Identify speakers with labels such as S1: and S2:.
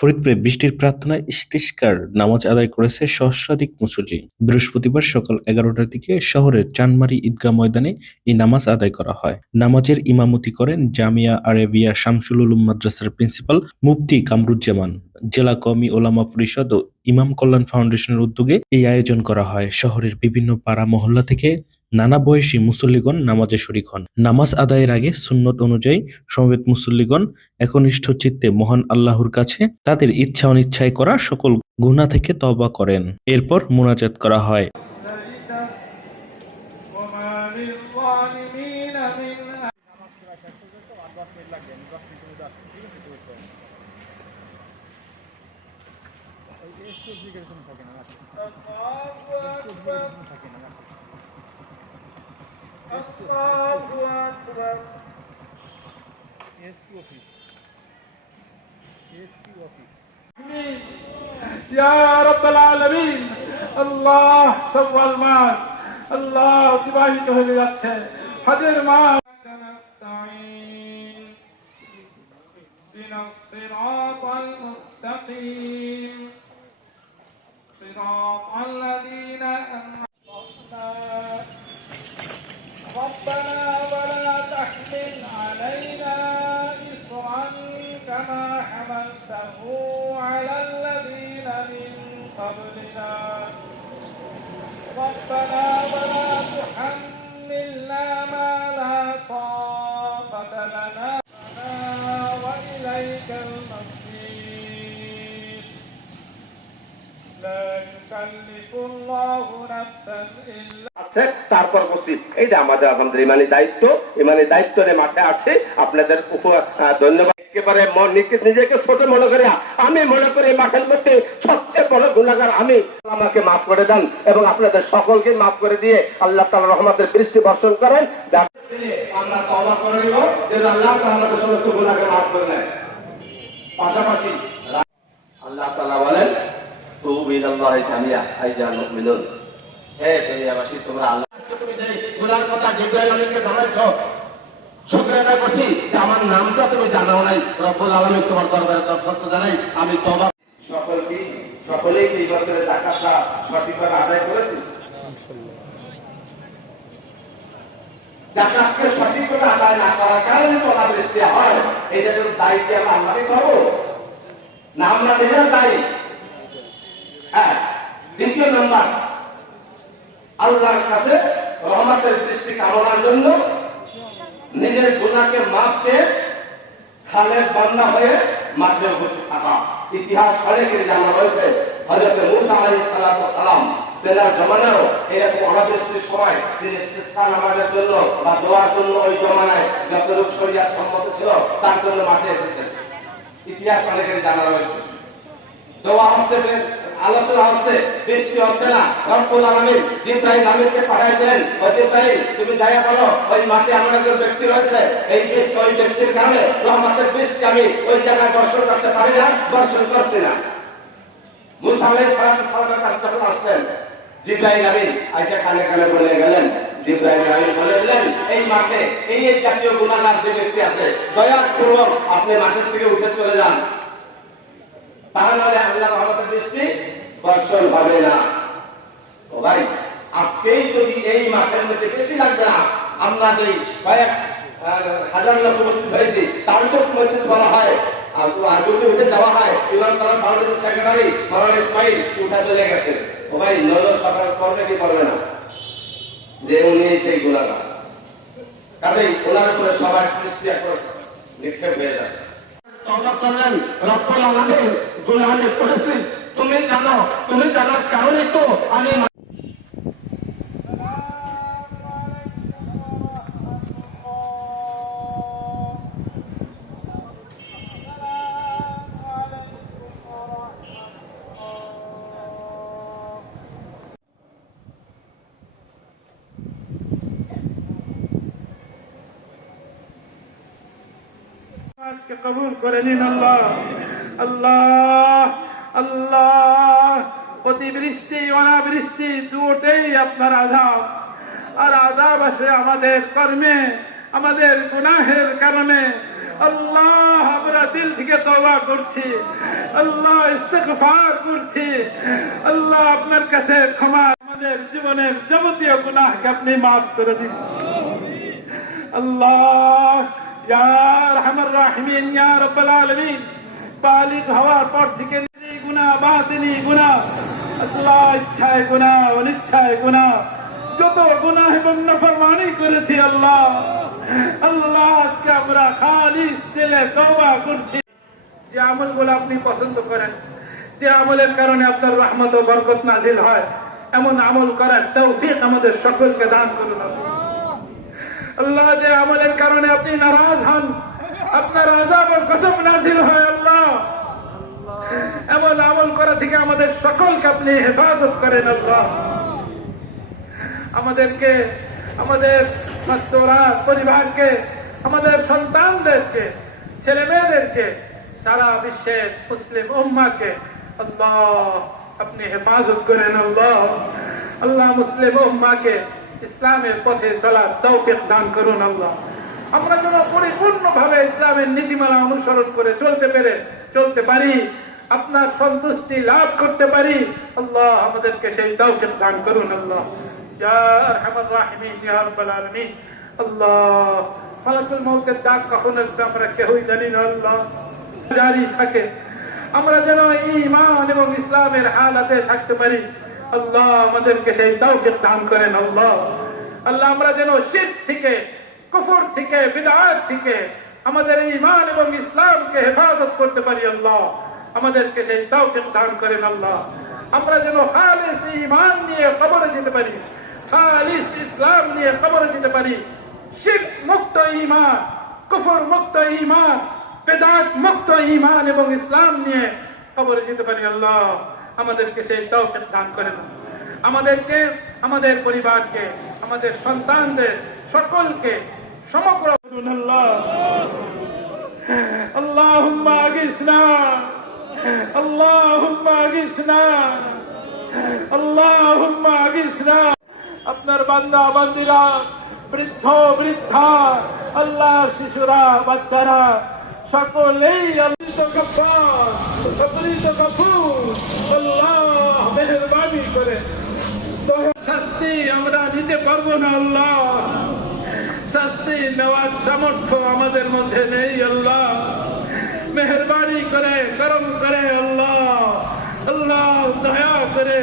S1: ফরিদপুরে বৃষ্টির প্রার্থনায় ইস্তিস্কার নামাজ আদায় করেছে সহস্রাধিক মুসল্লি। বৃহস্পতিবার সকাল এগারোটার দিকে শহরের চানমারি ঈদগাহ ময়দানে এই নামাজ আদায় করা হয়। নামাজের ইমামতি করেন জামিয়া আরেবিয়া শামসুল উলুম মাদ্রাসার প্রিন্সিপাল মুফতি কামরুজ্জামান। জেলা কমি ওলামা পরিষদ ও ইমাম কল্যাণ ফাউন্ডেশনের উদ্যোগে এই আয়োজন করা হয়। শহরের বিভিন্ন পাড়া মহল্লা থেকে নানা বয়সী মুসল্লিগণ নামাজে শরিক হন। নামাজ আদায়ের আগে সুন্নত অনুযায়ী সমবেত মুসল্লিগণ একনিষ্ঠ চিত্তে মহান আল্লাহর কাছে তাদের ইচ্ছা অনিচ্ছায় করা সকল গুণা থেকে তবা করেন। এরপর মোনাজাত করা হয়।
S2: থাকে না للظالمين من الله أكبر الله أكبر يا رب العالمين আল্লাহ সব্বাল মাস আল্লাহ অতিবাহিত হয়ে যাচ্ছে হজের মাস نستعين اهدنا الصراط المستقيم صراط الذين أنعمت كما حملته على الذين من قبلنا ربنا ولا تحملنا ما لا طاقة لنا وإليك المصير لا يكلف الله نفسا إلا
S3: আছে তারপর বসি এইটা আমাদের আমাদের ইমানি দায়িত্ব ইমানি দায়িত্ব নিয়ে মাঠে আসছে আপনাদের উপর আহ, ধন্যবাদ একেবারে মন নিজে- নিজেকে ছোট মনে করে আমি মনে করি মাঠের মধ্যে সবচেয়ে বড় গুণাগার আমি। আমাকে মাফ করে দেন এবং আপনাদের সকলকে মাফ করে দিয়ে আল্লাহ তালা রহমতের বৃষ্টি বর্ষণ করেন। আমরা তবা করে নিব যে আল্লাহ আমাদের সমস্ত গুণাকে মাফ করে দেন পাশাপাশি আল্লাহ তাআলা বলেন তুবু ইলাল্লাহি জামিয়া আইয়াল মুমিনুন। হে দুনিয়াবাসী তোমরা আল্লাহ তুমি সেই গুনার কথা জিব্রাইল আলামিনকে জানাইছো শুকরিয়া করছি যে আমার নামটা তুমি জানাও নাই। রব্বুল আলামিন তোমার দরবারে দরখাস্ত জানাই। আমি তওবা সকলকে, সকলেই এই বছরের জাকাতটা সঠিকভাবে আদায় করেছি? জাকাতকে সঠিকভাবে আদায় না করার কারণে অনাবৃষ্টি হয়। এটা যদি দায়ী আমরা আল্লাহকে করব না আমরা নিজের দায়ী। হ্যাঁ দ্বিতীয় নাম্বার, আল্লাহর কাছে রহমতের দৃষ্টি কামনার জন্য নিজের গুণাকে মাপ চেয়ে খালের বান্না হয়ে মাঠে উপস্থিত থাকা। ইতিহাস অনেকের জানা রয়েছে হজরত মুসা আলাইহিস সালাতু সালাম তেনার জমানাও এরকম অনাবৃষ্টির সময় তিনি ইস্তিসকা নামাজের জন্য বা দোয়ার জন্য ওই জমানায় যতটুক শরিয়াত সম্মত ছিল, তার জন্য মাঠে এসেছেন। ইতিহাস অনেকের জানা রয়েছে, দোয়া হচ্ছে আলোচনা হচ্ছে, বৃষ্টি হচ্ছে না। রব্বুল আলামিন জিব্রাইল আমিনকে পাঠাই দিলেন। ও জিব্রাইল, তুমি দয়া করো ওই মাঠে এমন একজন ব্যক্তি রয়েছে। এই বৃষ্টি, ওই ব্যক্তির কারণে রহমতের বৃষ্টি আমি ওই জায়গায় বর্ষণ করতে পারি না, বর্ষণ করছি না। সালামের কাছে যখন আসলেন আমিন আয়েশা কানে কানে বলে গেলেন বলে দিলেন, এই মাঠে এই জাতীয় গুণাগার যে ব্যক্তি আছে, দয়াপূর্বক আপনি মাঠের থেকে উঠে চলে যান। তাহলে আল্লাহ রহমতের দৃষ্টি বর্ষণ হবে না। ও ভাই, আজকেই যদি এই মাঠের মধ্যে বেশি লাগবে না, আমরা যে কয়েক হাজার লোক উপস্থিত হয়েছি, তার বলা হয় উঠে যাওয়া হয় উঠে চলে গেছে। নজর কি না? উনি সেই গুণাগার। কাজেই ওনার উপরে সবার দৃষ্টি এখন নিক্ষেপ হয়ে যায় তওবা করলেন রব্বুল আলামিন গুনাহ আমি করেছি তুমি জানো তুমি জানার কারণে তো আমি
S2: কবুল করে নিন আল্লাহ। আল্লাহ আল্লাহ, অতিবৃষ্টি, অনাবৃষ্টি দুটোই আপনার আজাব আর আজাব আসে আমাদের কর্মে, আমাদের গুনাহের কারণে। আল্লাহ, আমরা দিল থেকে তওবা করছি। আল্লাহ, ইস্তেগফার করছি। আল্লাহ, আপনার কাছে ক্ষমা, আমাদের জীবনের যাবতীয় গুনাহকে আপনি মাফ করে দিন। আল্লাহ বালিগ হওয়ার পর থেকে গুনাহ, বাতিনি গুনাহ, আল্লাহ ইচ্ছায় গুনাহ, অনিচ্ছায় গুনাহ, যত গুনাহ এবং নাফরমানি করেছি আল্লাহ আল্লাহ আজকে আমরা খালিস দিলে তওবা করছি। যে আমলগুলো আপনি পছন্দ করেন, যে আমলের কারণে আপনার রহমত ও বরকত নাজিল হয়, এমন আমল করার তৌফিক আমাদের সকলকে দান করুন আল্লাহ। যে আমলের কারণে আপনি নারাজ হন। আপনার আজাব ও কসম নাজিল হয় আল্লাহ। এমন আমল করা থেকে আমাদের সকলকে আপনি হেফাজত করেন আল্লাহ। আমাদেরকে, আমাদের স্বাস্থ্যরা, পরিবারকে, আমাদের সন্তানদেরকে ছেলে মেয়েদেরকে সারা বিশ্বের মুসলিম উম্মাকে আল্লাহ আপনি হেফাজত করেন আল্লাহ। আল্লাহ মুসলিম উম্মাকে ইসলামের পথে চলার তৌফিক দান করুন আল্লাহ। আমরা যেন পরিপূর্ণভাবে ইসলামের নীতিমালা অনুসরণ করে চলতে পেরে, চলতে পারি, আপনার সন্তুষ্টি লাভ করতে পারি, আল্লাহ আমাদেরকে সেই তৌফিক দান করুন আল্লাহ। ইয়া আরহামার রাহিমিন, ইয়া রাব্বাল আলামিন, আল্লাহ মউতের কখন আসবে আমরা কেউই জানি না আল্লাহ। জারি থাকে। আমরা যেন ইমান এবং ইসলামের হালাতে থাকতে পারি। আল্লাহ আমাদেরকে সেই তৌফিক দান করেন, আল্লাহ। আল্লাহ, আমরা যেন শিরক থেকে, কুফর থেকে বিদআত থেকে আমাদের ঈমান এবং ইসলামকে হেফাজত করতে পারি, আল্লাহ। আমাদেরকে সেই তৌফিক দান করেন, আল্লাহ। আমরা যেন খালিস ঈমান নিয়ে কবরে যেতে পারি, খালিস ইসলাম নিয়ে কবরে যেতে পারি। শিরক মুক্ত ঈমান, কুফর মুক্ত ঈমান, বেদাত মুক্ত ঈমান এবং ইসলাম নিয়ে কবরে যেতে পারি, আল্লাহ। আমাদেরকে সেই তৌফিক দান করেন আমাদেরকে আমাদের পরিবারকে আমাদের সন্তানদের সকলকে সমগ্র করুন আল্লাহ اللهم اغثنا اللهم اغثنا اللهم اغثنا আপনার বান্দা বান্দিরা বৃদ্ধ বৃদ্ধা আল্লাহ শিশুরা বাচ্চারা সকলেই আল্লাহ গফফার সকলেই তো গফুর আল্লাহ মেহরবানি করে। শাস্তি আমরা নিতে পারব না, আল্লাহ। শাস্তি নেওয়ার সামর্থ্য আমাদের মধ্যে নেই, আল্লাহ। মেহরবানি করে, করম করে, আল্লাহ। আল্লাহ দয়া করে